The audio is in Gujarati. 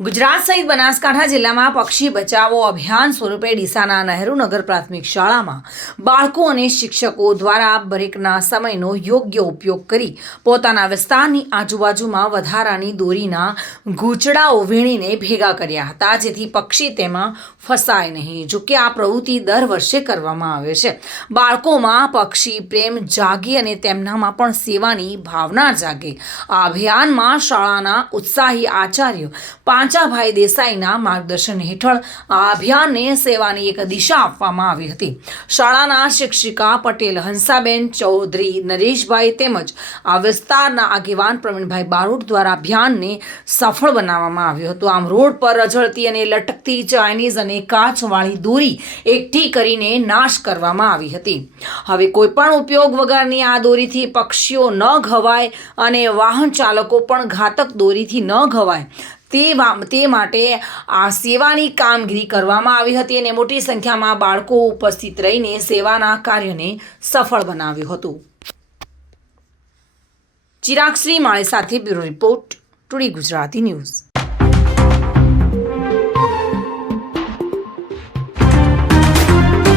ગુજરાત સહિત બનાસકાંઠા જિલ્લામાં પક્ષી બચાવો અભિયાન સ્વરૂપે ડીસાના નહેરુ નગર પ્રાથમિક શાળામાં બાળકો અને શિક્ષકો દ્વારા બ્રેકના સમયનો યોગ્ય ઉપયોગ કરી પોતાના વિસ્તારની આજુબાજુમાં વધારાની દોરીના ગૂંચડાઓ વીણીને ભેગા કર્યા હતા, જેથી પક્ષી તેમાં ફસાય નહીં. જોકે આ પ્રવૃત્તિ દર વર્ષે કરવામાં આવે છે. બાળકોમાં પક્ષી પ્રેમ જાગે અને તેમનામાં પણ સેવાની ભાવના જાગે. આ અભિયાનમાં શાળાના ઉત્સાહી આચાર્ય પાંચાભાઈ દેસાઈના માર્ગદર્શન હેઠળ આ અભિયાનને સેવાની એક દિશા આપવામાં આવી હતી. શાળાના શિક્ષિકા પટેલ હંસાબેન ચૌધરી, નરેશભાઈ તેમજ આ વિસ્તારના આગેવાન પ્રવીણભાઈ બારોટ દ્વારા અભિયાનને સફળ બનાવવામાં આવ્યું હતું. આમ રોડ પર રઝળતી અને લટકતી ચાઇનીઝ અને કાચવાળી દોરી એકઠી કરીને નાશ કરવામાં આવી હતી. હવે કોઈ પણ ઉપયોગ વગરની આ દોરીથી પક્ષીઓ ન ઘવાય અને વાહન ચાલકો પણ ઘાતક દોરીથી ન ઘવાય તે માટે આ સેવાની કામગીરી કરવામાં આવી હતી અને મોટી સંખ્યામાં બાળકો ઉપસ્થિત રહીને સેવાના કાર્યને સફળ બનાવ્યું હતું. ચિરાગ શ્રીમાળી સાથે bureau report, today Gujarati news.